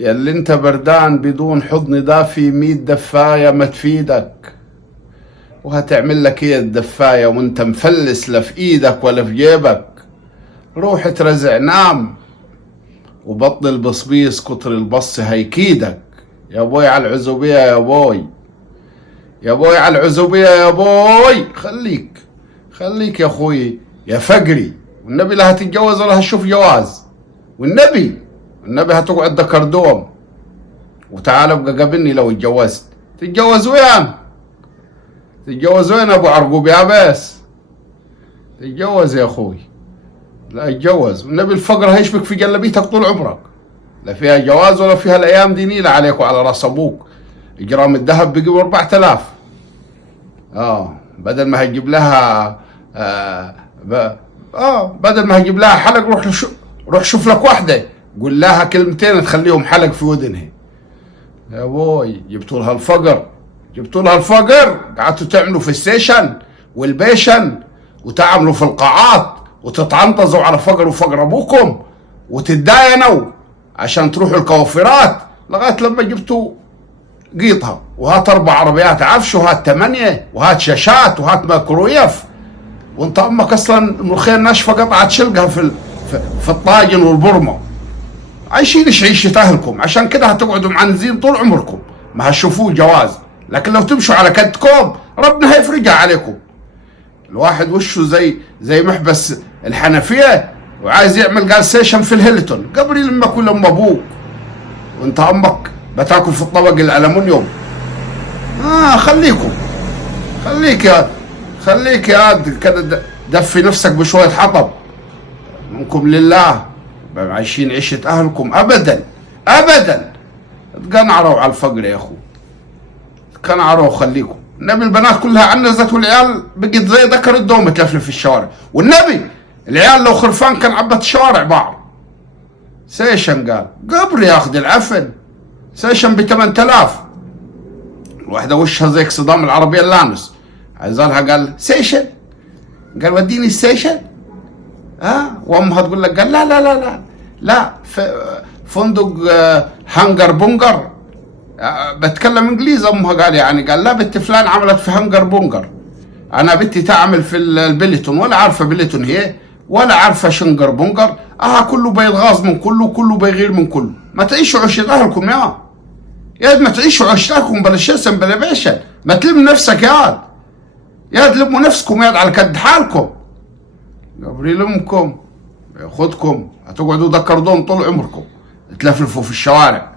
يا اللي انت بردان بدون حضن دافي 100 دفاية ما تفيدك. وهتعمل لك ايه الدفاية وانت مفلس لا في ايدك ولا في جيبك؟ روح ترزع نام وبطل البصبيص كتر البص هيكيدك. يا بوي على العزوبية يا بوي، يا بوي على العزوبية يا بوي. خليك يا اخوي يا فقري، والنبي لا هتتجوز ولا هتشوف جواز، والنبي هتقعد دكردوم. وتعال ابقى قابلني لو اتجوزت. تتجوز وين؟ تتجوز وين ابو عرقوب يا بس؟ تتجوز يا اخوي، لا اتجوز والنبي الفقر هيشبك في جلبيتك طول عمرك. لا فيها جواز ولا فيها الايام دي نيلة عليك وعلى راس ابوك. جرام الذهب بيجيب 4000. بدل ما هتجيب لها بدل ما هتجيب لها حلق روح شوف لك واحده قول لها كلمتين تخليهم حلق في ودنها. يا بوي جبتوا لها الفقر. قعدتوا تعملوا في السيشن والبيشن وتعملوا في القاعات وتتعنطزوا على فقر وفقر ابوكم وتتداينوا عشان تروحوا الكوافرات لغايه لما جبتوا قيطها. وهات 4 عربيات عفش وهات 8 وهات شاشات وهات مايكرويف، وانت امك اصلا ملوخيه ناشفه قطعت شلقها في الطاجن والبرمه. عايشينش عيشه اهلكم، عشان كده هتقعدوا معنزين طول عمركم ما هتشوفوه جواز. لكن لو تمشوا على كدكم ربنا هيفرجها عليكم. الواحد وشه زي محبس الحنفيه وعايز يعمل قال سيشن في الهيلتون قبل لما كل ابوك، وانت امك بتاكل في الطبق الالومنيوم. خليك يا كده دفي نفسك بشويه حطب منكم لله. عايشين عيشه اهلكم ابدا. تقنعروا على الفقر يا اخو، تقنعروا وخليكم. النبي البنات كلها عنزت والعيال بقت زي ذكر الدوم تلفلف في الشوارع. والنبي العيال لو خرفان كان عبت الشوارع بعض. سيشن قال قبل ياخذ العفن سيشن ب 8000. الواحده وشها زيك صدام العربيه اللانس عايزالها قال سيشن. قال وديني السيشن. وامها تقول لك قال لا فندق هنجر بونجر. بتكلم انجليزي. امها قال قال لا بنت فلان عملت في هنجر بونجر. انا بنتي تعمل في البليتون ولا عارفه بليتون هي ولا عارفه شنجر بونجر. كله بيتغاظ من كله بيغير من كله. ما تعيشوا عيشة اهلكم يا ما تعيشوا عيشتكم بلا شرسن بلا بيشن. ما تلم نفسك يا تلموا نفسكم على كد حالكم. قبل يلمكم ياخدكم هتقعدوا دكردون طول عمركم تلفلفوا في الشوارع.